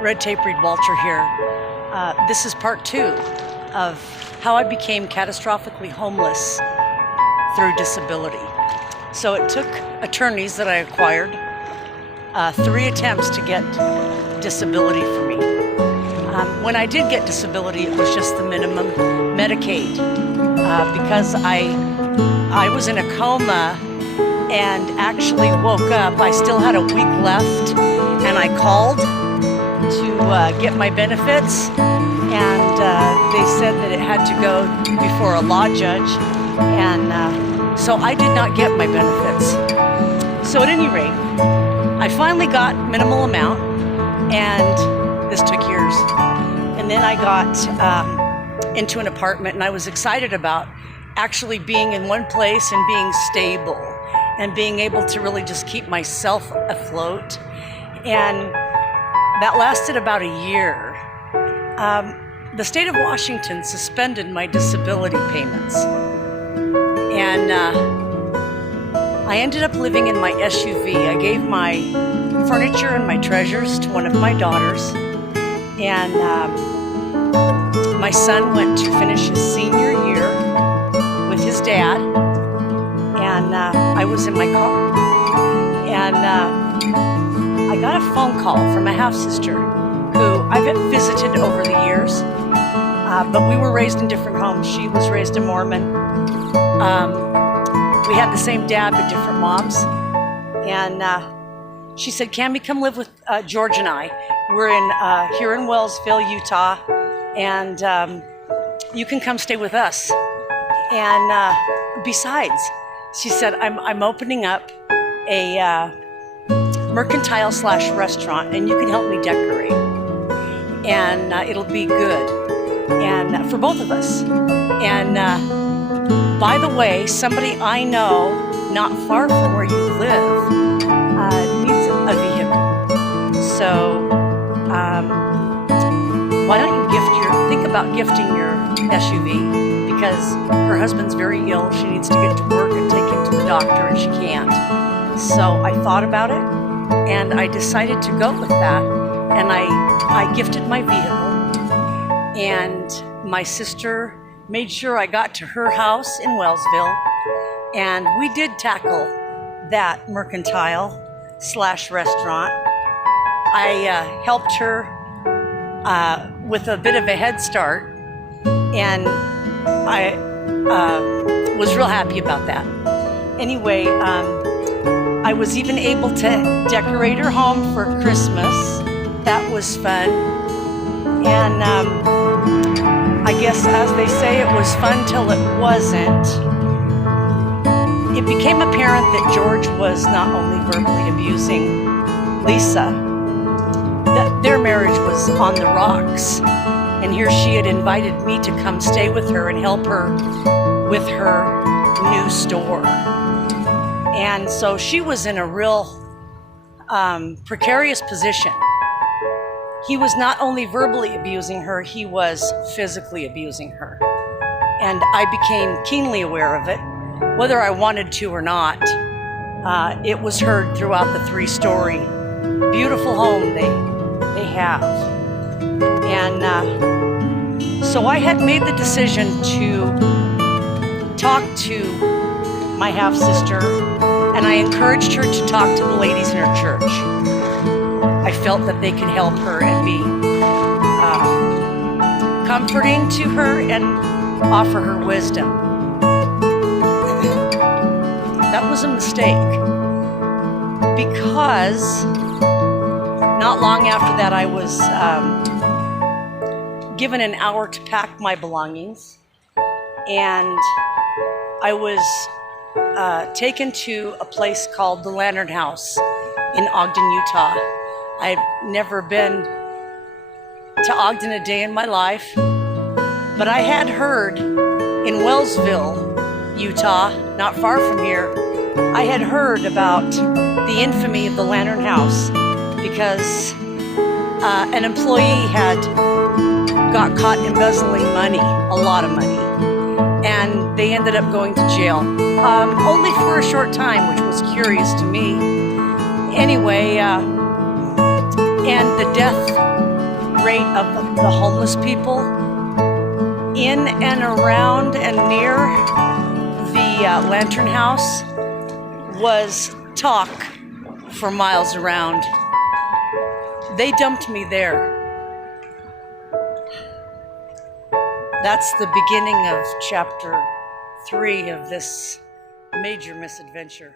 Red Tape Reed Walter here. This is part 2 of how I became catastrophically homeless through disability. So it took attorneys that I acquired 3 attempts to get disability for me. When I did get disability, it was just the minimum Medicaid because I was in a coma and actually woke up. I still had a week left, and I called to get my benefits, and they said that it had to go before a law judge, and so I did not get my benefits. So at any rate, I finally got minimal amount, and this took years. And then I got into an apartment, and I was excited about actually being in one place and being stable and being able to really just keep myself afloat. And that lasted about a year. The state of Washington suspended my disability payments. And I ended up living in my SUV. I gave my furniture and my treasures to one of my daughters. And my son went to finish his senior year with his dad. And I was in my car. And I got a phone call from a half-sister who I've visited over the years, but we were raised in different homes. She was raised a Mormon. We had the same dad, but different moms. And she said, "Cammy, come live with George and I. We're here in Wellsville, Utah, and you can come stay with us. And besides," she said, I'm opening up a mercantile/restaurant, and you can help me decorate, and it'll be good, and for both of us. And by the way, somebody I know not far from where you live needs a vehicle. So why don't you think about gifting your SUV, because her husband's very ill. She needs to get to work and take him to the doctor, and she can't. So I thought about it, and I decided to go with that, and I gifted my vehicle, and my sister made sure I got to her house in Wellsville, and we did tackle that mercantile/restaurant. I helped her with a bit of a head start, and I was real happy about that. Anyway, I was even able to decorate her home for Christmas. That was fun. And I guess, as they say, it was fun till it wasn't. It became apparent that George was not only verbally abusing Lisa, that their marriage was on the rocks. And here she had invited me to come stay with her and help her with her new store. And so she was in a real precarious position. He was not only verbally abusing her, he was physically abusing her. And I became keenly aware of it, whether I wanted to or not. It was heard throughout the 3-story beautiful home they have. And so I had made the decision to talk to my half-sister, and I encouraged her to talk to the ladies in her church. I felt that they could help her and be comforting to her and offer her wisdom. That was a mistake, because not long after that I was given an hour to pack my belongings, and I was taken to a place called the Lantern House in Ogden, Utah. I'd never been to Ogden a day in my life, but I had heard in Wellsville, Utah, not far from here, I had heard about the infamy of the Lantern House because an employee had got caught embezzling money, a lot of money, and they ended up going to jail, only for a short time, which was curious to me. Anyway, and the death rate of the homeless people in and around and near the Lantern House was talk for miles around. They dumped me there. That's the beginning of chapter 3 of this major misadventure.